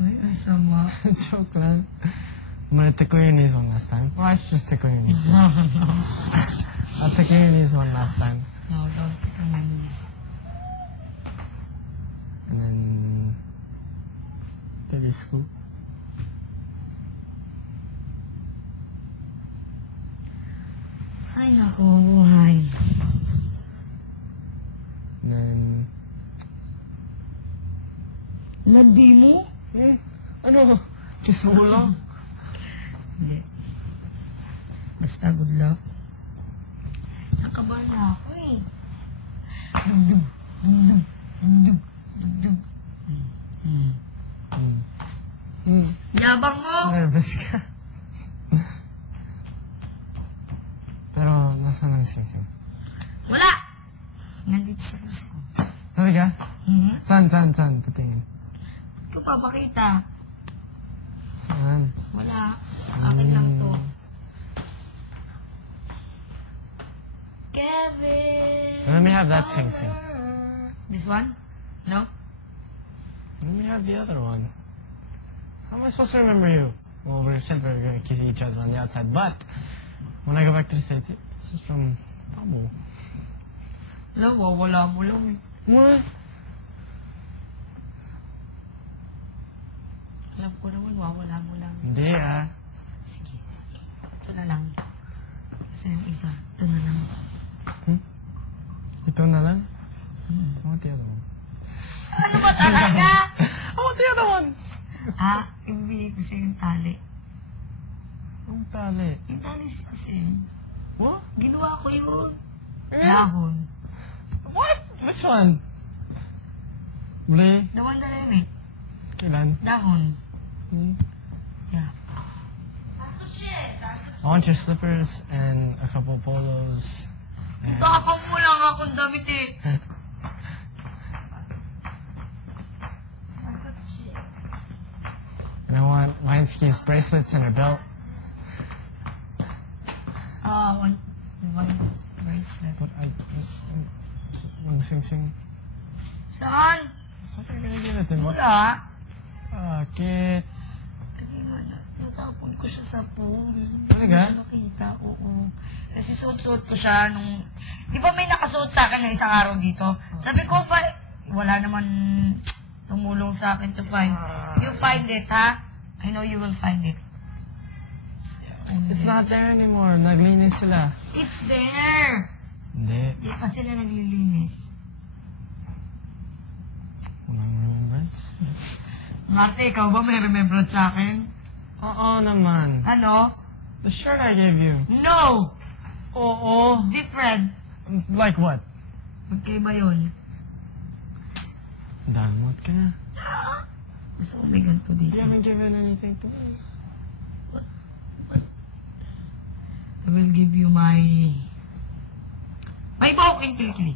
Ay, asama. Joke lang. I'm gonna tickle your knees one last time. Watch, just tickle your knees. I'll tickle your knees one last time. No, don't tickle my knees. And then... Baby scoop. Ay, naku, buhay. And then... Landi mo? Ano? Kiss mo lang? Hindi. Basta good luck. Nakabahan na ako eh. Dugdug, dugdug, dugdug, dugdug. Yabang mo! Nervous ka. Pero, nasaan ang sing-sing? Wala! Nandito sa puso ko. Talaga? Saan? Patingin. Ito pa, bakita. Saan? Wala. Akin lang to. Kevin! Let me have that sing-sing. This one? No? Let me have the other one. How am I supposed to remember you? Well, we said we were going to kiss each other on the outside, but when I go back to the States, this is from Pamo. Wala mo lang eh. What? Alam ko naman, wawala mo lang. Hindi Sige. Ito na lang. Kasi yung isa, ito na lang. Ito na lang? I want the other one. Ano ba talaga? I want the other one! Ibigay ko sa'yo yung tali. Ang tali. Yung tali sisim. What? Ginawa ko yun. Eh? Dahon. What? Which one? Ble? The one that I make. Ilan? Dahon. Yeah. I want your slippers and a couple polos. And Tapang mo lang akong damit eh. I want Weinstein's bracelets and her belt. One bracelet. But ang sing-sing. Saan? Saan ka gonna give it to me? Wala. Kit. Kasi natapon ko siya sa pool. Talaga? Hindi ko nakita, oo. Kasi suot-suot ko siya nung... Di ba may nakasuot sa akin ng isang araw dito? Sabi ko, wala naman tumulong sa akin to find. You find it, ha? I know you will find it. It's not there anymore. Naglinis sila. It's there! Hindi. Di pa sila naglilinis. Walang remembrance. Marte, ikaw ba may remembrance sa akin? Oo naman. Ano? The shirt I gave you. No! Oo. Different. Like what? Magkaiba yun. Damot ka na. Gusto ko may ganito dito. You haven't given anything to me. I will give you my buhok in kilikili.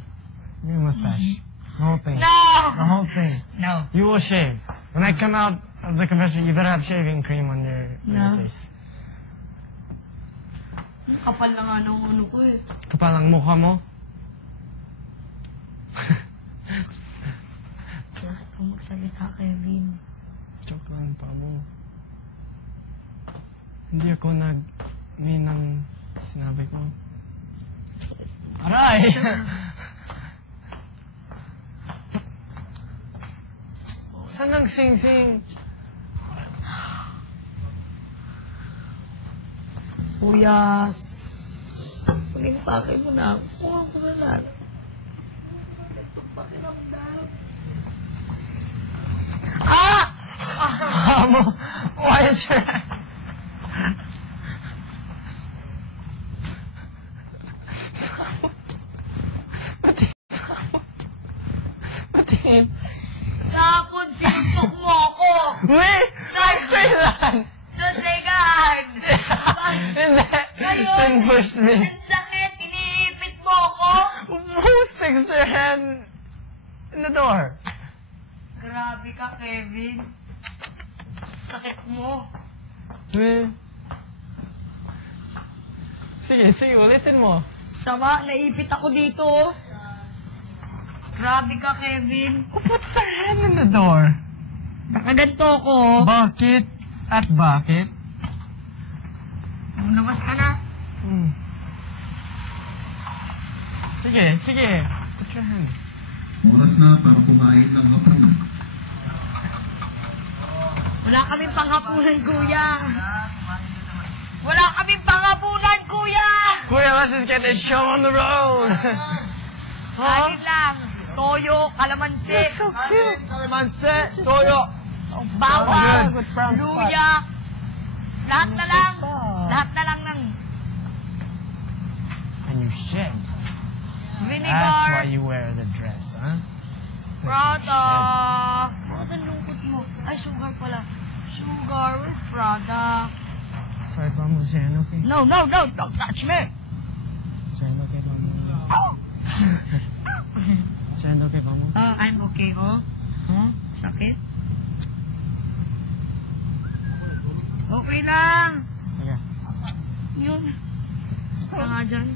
Your mustache. The whole thing. No! The whole thing. No. You will shave. When I come out of the confession, you better have shaving cream on your face. Ang kapal na nga ng ano ko eh. Kapal ang mukha mo. Sakit kang magsalita, Kevin. Joke lang pa mo. Hindi ako nag-minang sinabi ko. Aray! Saan ang sing-sing? Kuya, pag-impake mo na. Kuha ko na lang. Mamo, why is your... Patingin. Kapon, sinusok mo ako! Wait! Kailan? Nasegan! Hindi! Ngayon, Push me. ang sakit, iniipit mo ako! Who sticks their hand in the door? Grabe ka, Kevin. Sakit mo. Sige, ulitin mo. Sama, naipit ako dito. Grabe ka, Kevin. Who puts their hand in the door? Nakaganto ko. Bakit? At bakit? Lumabas ka na. Sige, sige. Put your hand. Oras na para kumain ng hapon. Wala kaming panghapunan, kuya. Wala kaming panghapunan, kuya. Kuya, let's just get this show on the road. Kanin lang. Toyo, kalamansi. That's so cute. Kalamansi, toyo. Bawang, Good with brown luya. Lahat na lang. Lahat na lang ng And you shed. That's why vinegar. you wear the dress, huh? Prada. Bakit ang lungkot mo? Ay, sugar pala. Sugar. Where's Prada? Sorry, Pamu. Is your hand okay? No, no, no. Don't touch me. Is your hand okay, Pamu? Oh. Is your hand okay, Pamu? I'm okay, oh. Huh? Sakit? Okay lang. Okay. Yun. Basta nga dyan.